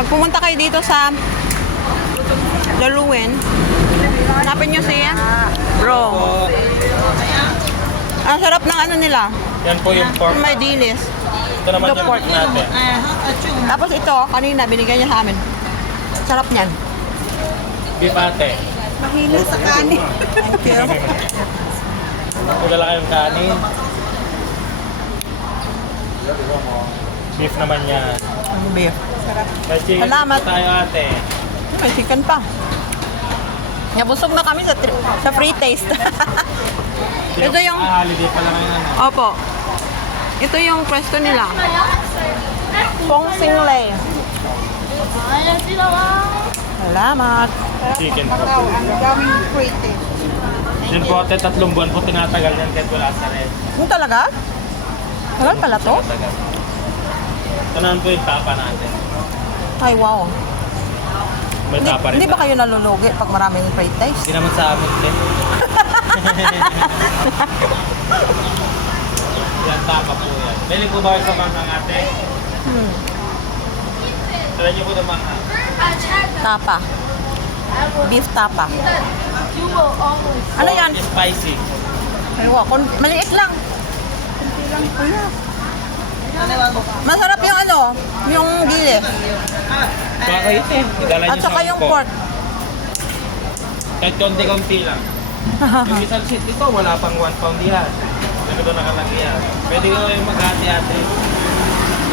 Pag pumunta kayo dito sa Laluin, hanapin nyo siya. Bro. Ang sarap ng ano nila. Yan po yung pork. May dilis. Ito naman Ito yung pork. beef natin. Tapos ito, kanina binigyan niya sa amin. Sarap niyan. Beef ate. Mahina sa kanin. Thank you. Wala kayong kanin. Beef naman yan. Ang beef. May chicken Salamat. po tayo ate. May chicken pa. Nabusog na kami sa free taste. Ito yung... holiday pala ngayon ano. Opo. Ito yung pwesto nila. Pong Singlay. Salamat. Chicken po. Ang daming pretty. Yun po ate, 3 buwan po tinatagal yan kahit wala sa red. Yung talaga? Tagal pala to? Tinatagal. Ito naman po yung tapa natin. Ay, wow. May Hindi, tapa rin. hindi ba kayo nalulugi pag maraming free taste? Hindi naman sa amin din. Yan, tapa po yan. Bili po ba kayo sa manghang ate? Tala niyo po ng manghang. Tapa. Beef tapa. Ano yan? Spicy. Ay, wow. Maliit lang. Masarap yung ano, yung dilis. Baka ito eh. Idala At niyo saka sa yung pork. pork. Kahit konti-konti lang. Yung isang sheet ito, wala pang 1 pound yan. Ganito nakalaki yan. Pwede ko yung maghati-hati.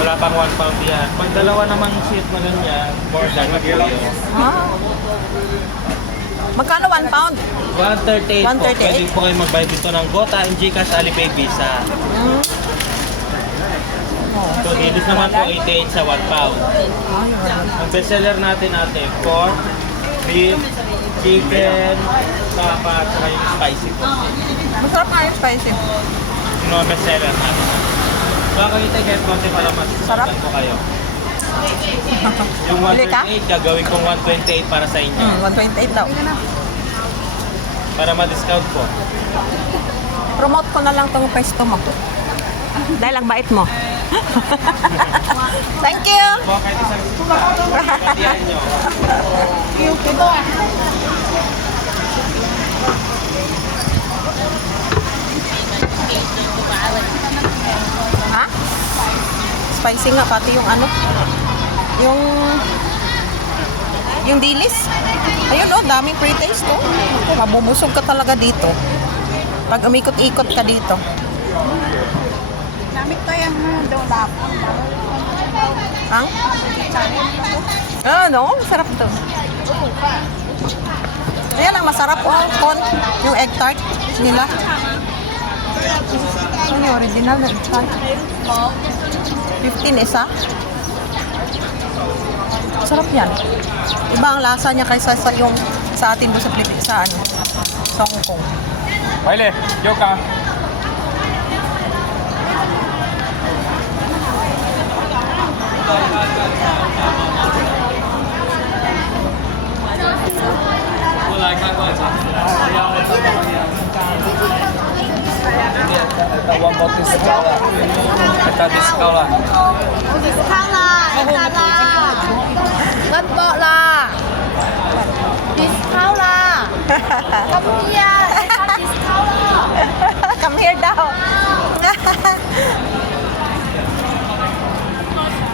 Wala pang 1 pound yan. Pag dalawa namang sheet na ganyan, more than a kilo. Ah. Magkano 1 pound? 138 po. 138? Pwede po kayo magbayad dito ng Gota and Gcash, Alipay, Visa. So, dilis naman po 88 sa 1 pound. Ang bestseller natin ate, pork, beef, chicken, tapa, at saka yung spicy po. Masarap nga yung spicy. Yung mga bestseller natin. Baka kita kahit konti pala mas Sarap. po kayo. Yung Bili ka? 128, gagawin kong 128 para sa inyo. 128 daw. Para ma-discount po. Promote ko na lang tong pwesto mo. Dahil ang bait mo. Thank you! Baka kahit isang katiyan nyo. Ha? Spicy nga pati yung ano. Yung dilis. Ayun oh, daming pre-taste oh. Mabubusog ka talaga dito. Pag umikot-ikot ka dito. Namit ko yung dolap. Ang? Ano? Sarap to. Ayan ang masarap oh. Con. Yung egg tart nila. Ano yung original na egg tart? 15 isa. Sarap yan. Iba ang lasa niya kaysa sa yung sa atin doon sa Pilipinas, sa ano, sa Hong Kong. Baile, yo ka. One more discount. Kita discount lah. Discount lah. Discount lah. Gắt bọ là. Discount lah. Come here. Discount lah. Come here daw.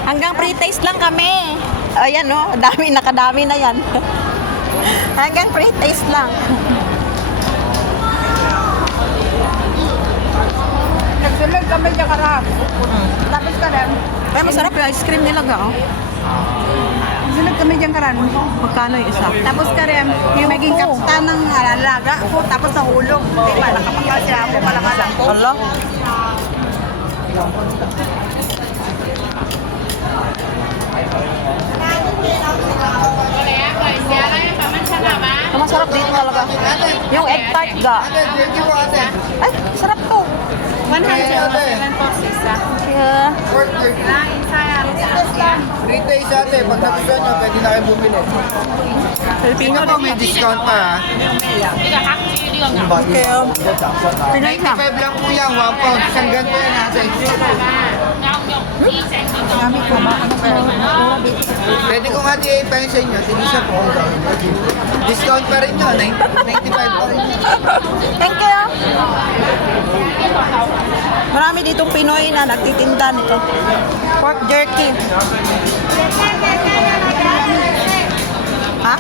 Hanggang pre-taste lang kami. Ayan oh, nakadami na yan. Hanggang pre-taste lang. Nagsulog kami dyan karap. Tapos ka rin. Ay, masarap yung ice cream nila ga oh. Nagsulog kami dyan karan. Magkano yung isa? Tapos ka rin, yung naging kapitan ng alaga ko, tapos nahulog. Diba, nakapakal siya ako, palangalan ko. Hala. Ang masarap dito talaga. Yung egg tart ga. Ay, sarap to. 107 po, sisa. Yeah. Free taste ate, pag nagustuhan nyo, pwede na kayo bumili. Filipino Ito po, din may yan. discount pa ha. Okay. Pinay na. 95 lang po yan, 1 pound. Isang ganito yan ate. Kami ko, ano ko, Pwede ko nga Hati pa yun sa inyo, tinisa po. Discount pa rin yun, 95 pa rin. Thank you. Marami ditong Pinoy na nagtitinda nito. Pork jerky. Ha?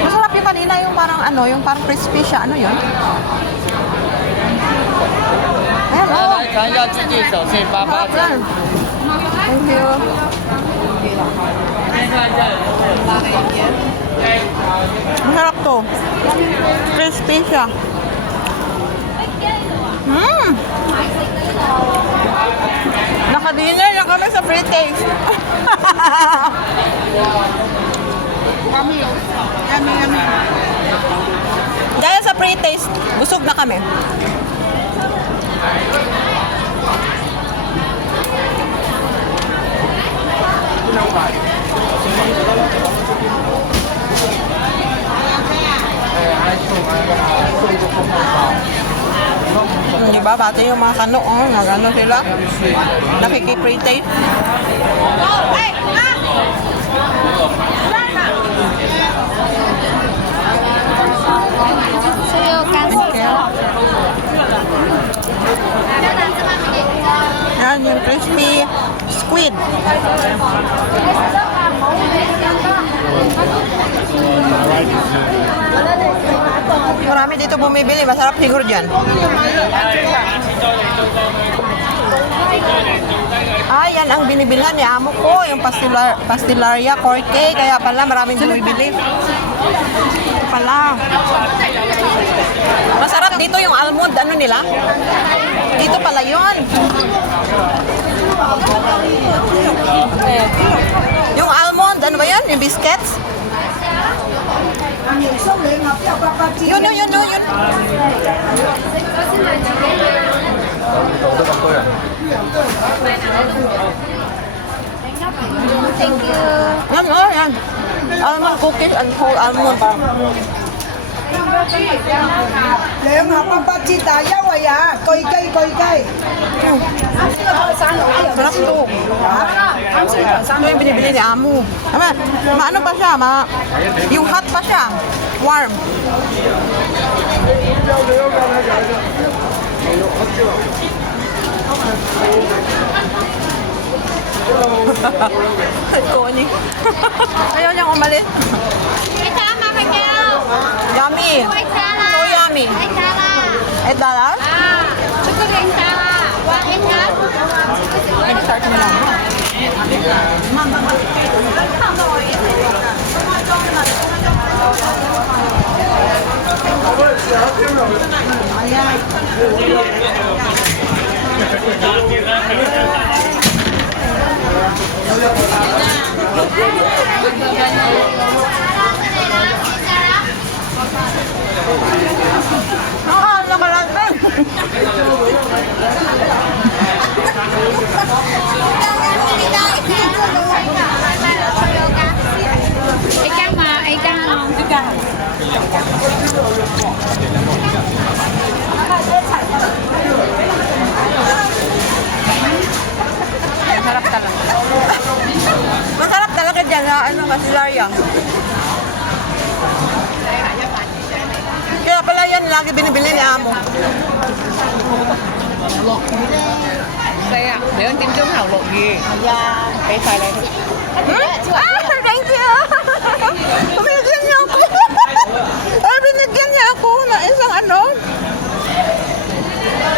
Masarap yung kanina yung parang ano, yung parang crispy siya. Ano yun? Ayan, oh. 尝一下自己手是88 Sarap yan. Thank you. Masarap to. Crispy siya. Nakadinner na kami sa free taste. Yummy, yummy. Dahil sa free taste, busog na kami. Di ba? Pati yung mga kano, oh, nag-ano sila. Nakiki-free taste. Yan yung crispy squid. Marami dito bumibili. Masarap siguro dyan. Ah, yan ang binibilhan ni amo ko. Yung pastilaria corke. Kaya pala maraming bumibili. Pala. Masarap dito yung almond. Ano nila? Dito pala yun. Yung almond, ano ba yan? Yung biscuits? Yun. Thank you. Yan. Almond cookies and whole almond. Nếu mà không bắt chị ta yêu rồi à, coi cây. Sarap to. Ano yung binibili ni amo? Ano pa siya? Yung hot pa siya. Warm. Koni. Ayaw niyang umalis. Yummy. So yummy. $8? Start mo lang. Nakalagay. Masarap talaga. Masarap talaga dyan na masilarya. Kaya pala yan lagi binibili ni amo. Đây ạ, nếu anh tìm chung hảo lộ gì? Dạ. Cái xoài này thì Thank you! Binigyan niya ako. Binigyan niya ako na isang ano.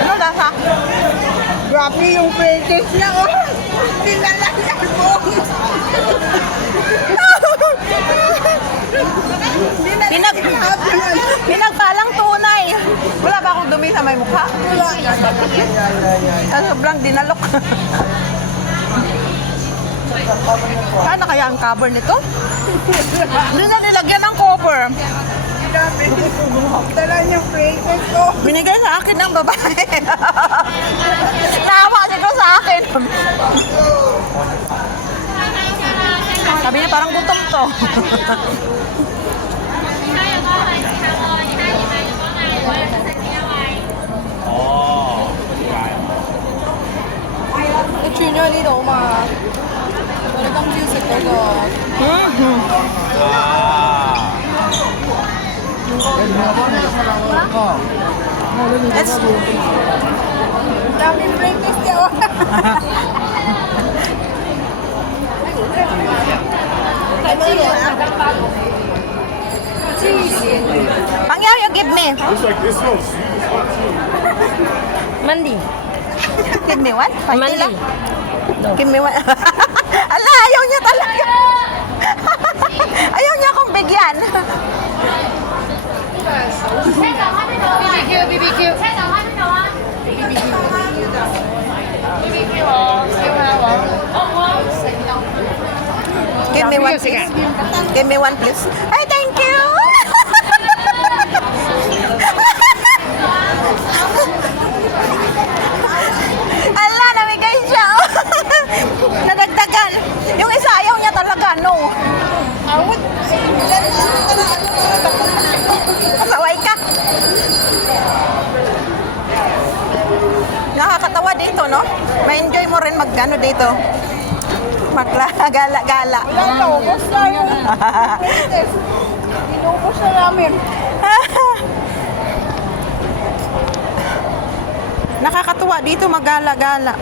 Ano lasa? Grabe yung pages niya, oh. Dinalagyan mo. Pinagpalang tunay. Wala ba akong dumi sa may mukha? Wala. Sobrang dinalok. Saan na kaya ang cover nito? Hindi na nilagyan ng cover. Grabe. Dala niyang pages ko. Binigay sa akin ng babae. Naawa nito sa akin. Sabi niya parang gutom to. 균열이 너무 많아. welcome to Chicago. Let's daming breakfast niya. Pangyaw, you give me. Mandi. Give me one? Mandi. Lang. Give me one. Ala, ayaw niya talaga. Ayaw niya akong bigyan. BBQ, BBQ. Give me one, please. Give me one, please. Ay, thank you. Ala, namigay siya. Nadagdagan. Yung isa, ayaw niya talaga, no. Pasaway ka. Nakakatawa dito, no? Ma-enjoy mo rin mag-ano dito. Magla-gala-gala. Inubos na yung breakfast. Inubos na namin. Nakakatuwa dito mag-gala-gala.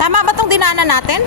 Tama ba itong dinaanan natin?